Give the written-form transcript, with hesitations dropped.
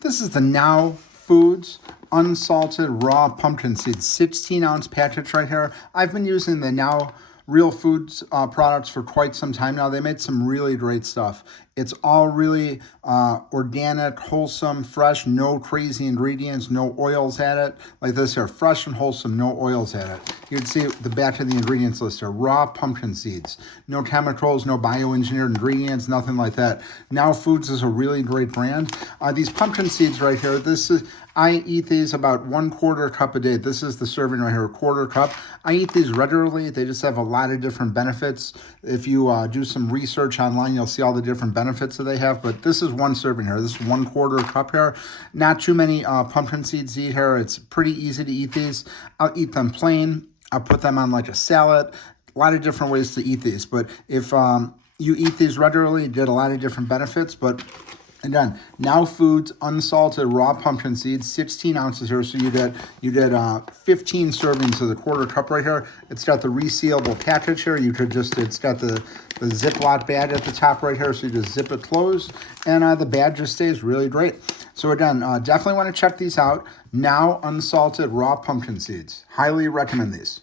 This is the Now Foods Unsalted Raw Pumpkin Seeds 16-ounce package right here. I've been using the Now Real Foods products for quite some time now. They made some really great stuff. It's all really organic, wholesome, fresh, no crazy ingredients, no oils at it. Like this here, fresh and wholesome, no oils at it. You can see the back of the ingredients list here. Raw pumpkin seeds, no chemicals, no bioengineered ingredients, nothing like that. Now Foods is a really great brand. These pumpkin seeds right here, I eat these about 1/4 cup a day. This is the serving right here, 1/4 cup. I eat these regularly. They just have a lot of different benefits. If you do some research online, you'll see all the different benefits that they have. But this is one serving here. This is 1/4 cup here. Not too many pumpkin seeds to eat here. It's pretty easy to eat these. I'll eat them plain. I'll put them on like a salad. A lot of different ways to eat these. But if you eat these regularly, you get a lot of different benefits. But again, Now Foods Unsalted Raw Pumpkin Seeds, 16 ounces here. So you get 15 servings of the 1/4 cup right here. It's got the resealable package here. It's got the Ziploc bag at the top right here. So you just zip it closed, and the bag just stays really great. So again, definitely want to check these out. Now Unsalted Raw Pumpkin Seeds. Highly recommend these.